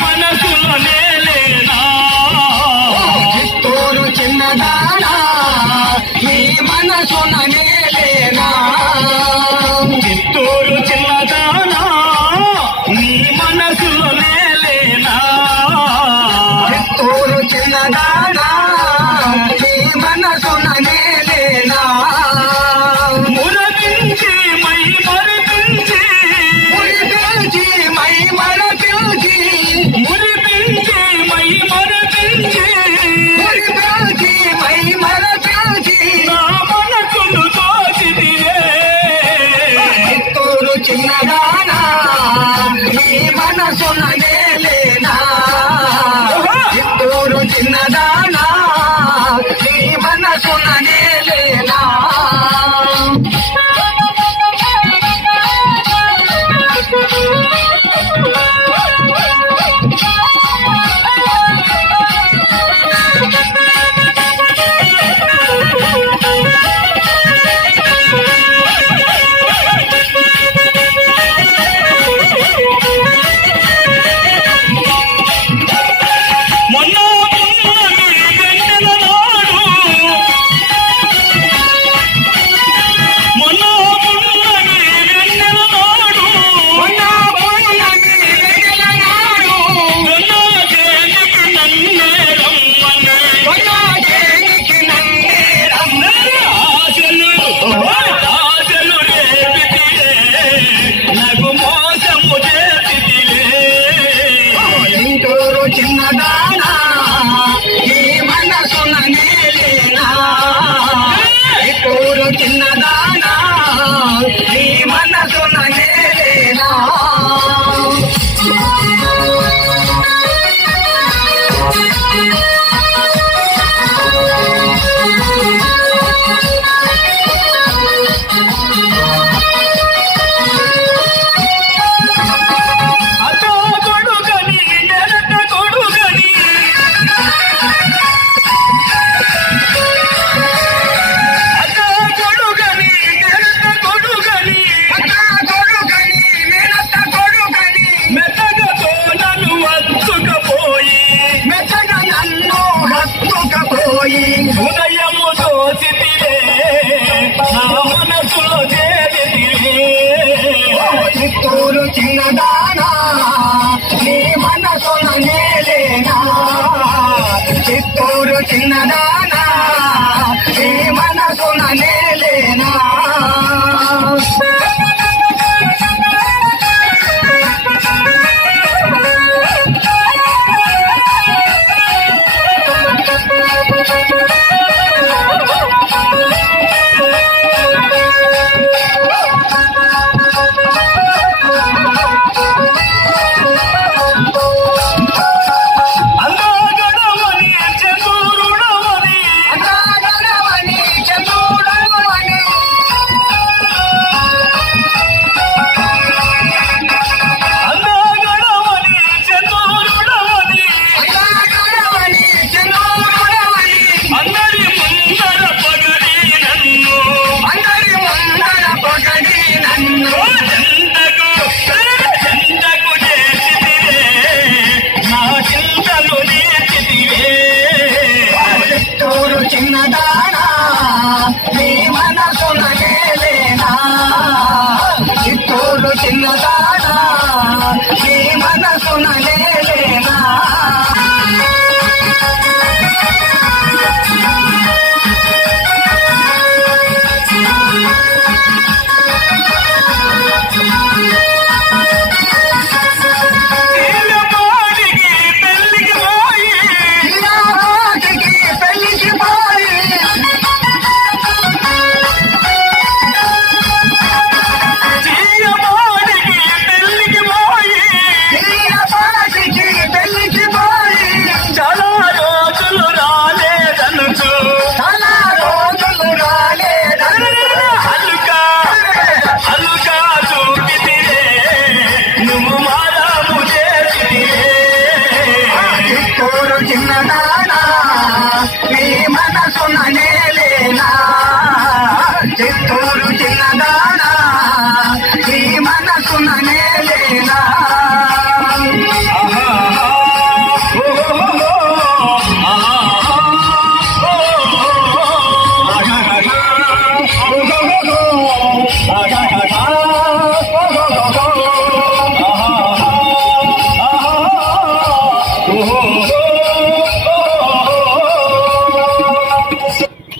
మనసులో నేలేనా చిత్తూరు చిన్నదానా నీ మనసున నేలేనా చిత్తూరు చిన్నదానా నీ మనసులో నేలేనా చిత్తూరు చిన్నదానా నీ మనసున నేలేనా మురపించి మై మరిపించి మురిపించి మై మరపించి మురిపించి మై మరపించి మురిపించి మై మరపించి నా మనసును దోచితివే చిత్తూరు చిన్నదానా నీ మనసున నేలేనా చిత్తూరు చిన్నదానా నీ మనసున నేలేనా చిన్నదానా నీ మనసున నేలేనా చిత్తూరు చిన్నదానా నీ మనసున నేలేనా హృదయము దోచితివే నా మనసులో చేరితివే చిత్తూరు చిన్నదానా నీ మనసున నేలేనా చిత్తూరు చిన్నదానా నీ మనసున నేలేనా అందగడవని చతురుడవని ఓహో